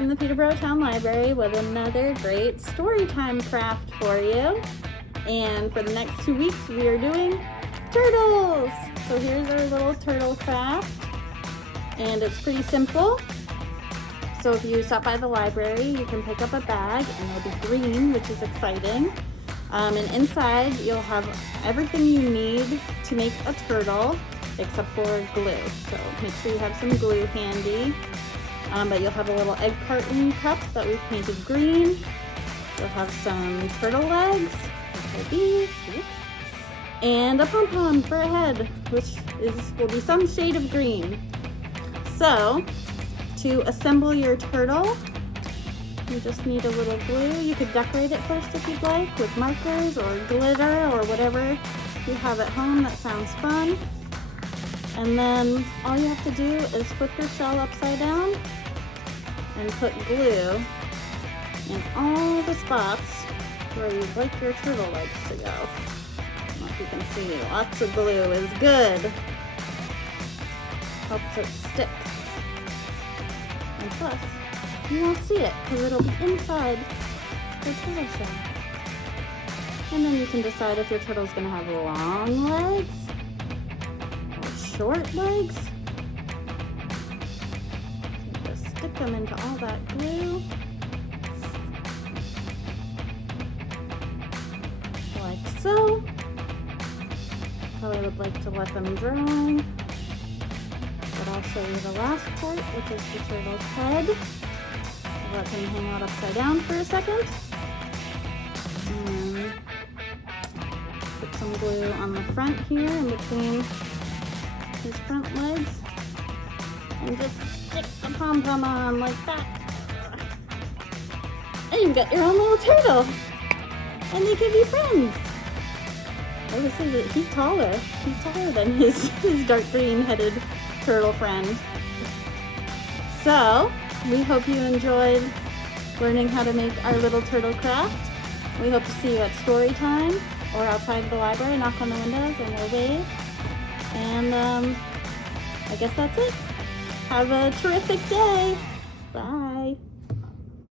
from the Peterborough Town Library with another great story time craft for you. And for the next 2 weeks we are doing turtles. So here's our little turtle craft, and it's pretty simple. So if you stop by the library, you can pick up a bag, and it'll be green, which is exciting. And inside you'll have everything you need to make a turtle except for glue. So make sure you have some glue handy. But you'll have a little egg carton cup that we've painted green. You'll have some turtle legs, like these, and a pom-pom for a head, which will be some shade of green. So to assemble your turtle, you just need a little glue. You could decorate it first if you'd like with markers or glitter or whatever you have at home that sounds fun. And then all you have to do is flip your shell upside down and put glue in all the spots where you'd like your turtle legs to go. I don't know if you can see, lots of glue is good. Helps it stick. And plus, you won't see it because it'll be inside the turtle shell. And then you can decide if your turtle's going to have long legs or short legs. So just stick them into all that glue. Like so. Probably would like to let them dry. But I'll show you the last part, which is the turtle's head. I'll let him hang out upside down for a second. And put some glue on the front here in between his front legs. And just stick the pom-pom on like that. And you've got your own little turtle. And they can be friends. Oh, he's taller. He's taller than his dark green headed turtle friend. So, we hope you enjoyed learning how to make our little turtle craft. We hope to see you at story time or outside the library. Knock on the windows and we'll wave. And I guess that's it. Have a terrific day. Bye.